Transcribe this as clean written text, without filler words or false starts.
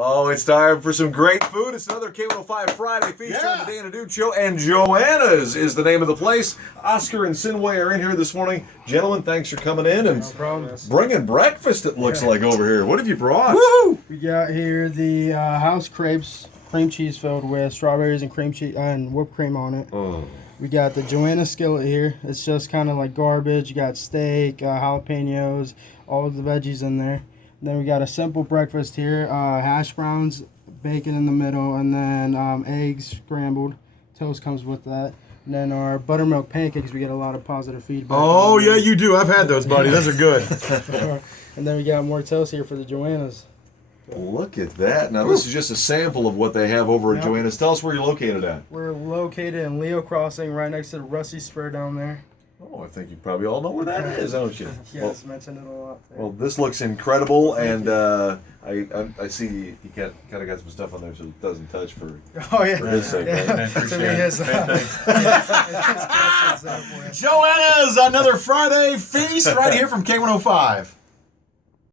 Oh, it's time for some great food. It's another K105 Friday feast here on the Dana Dude Show. And Joanna's is the name of the place. Oscar and Sinway are in here this morning. Gentlemen, thanks for coming in and bringing breakfast, it looks like, over here. What have you brought? Woo! We got here the house crepes, cream cheese filled with strawberries and cream cheese and whipped cream on it. Oh. We got the Joanna skillet here. It's just kind of like garbage. You got steak, jalapenos, all of the veggies in there. Then we got a simple breakfast here, hash browns, bacon in the middle, and then eggs scrambled. Toast comes with that. And then our buttermilk pancakes, we get a lot of positive feedback. Oh, yeah, you do. I've had those, buddy. Those are good. And then we got more toast here for the Joannas. Look at that. Now, this is just a sample of what they have over at Joanna's. Tell us where you're located at. We're located in Leo Crossing, right next to the Rusty Spur down there. Oh, I think you probably all know where that is, don't you? Yes, mentioned it a lot. Well, this looks incredible, and I see you kind of got some stuff on there so it doesn't touch for his sake. Right? Joanna's another Friday feast right here from K105.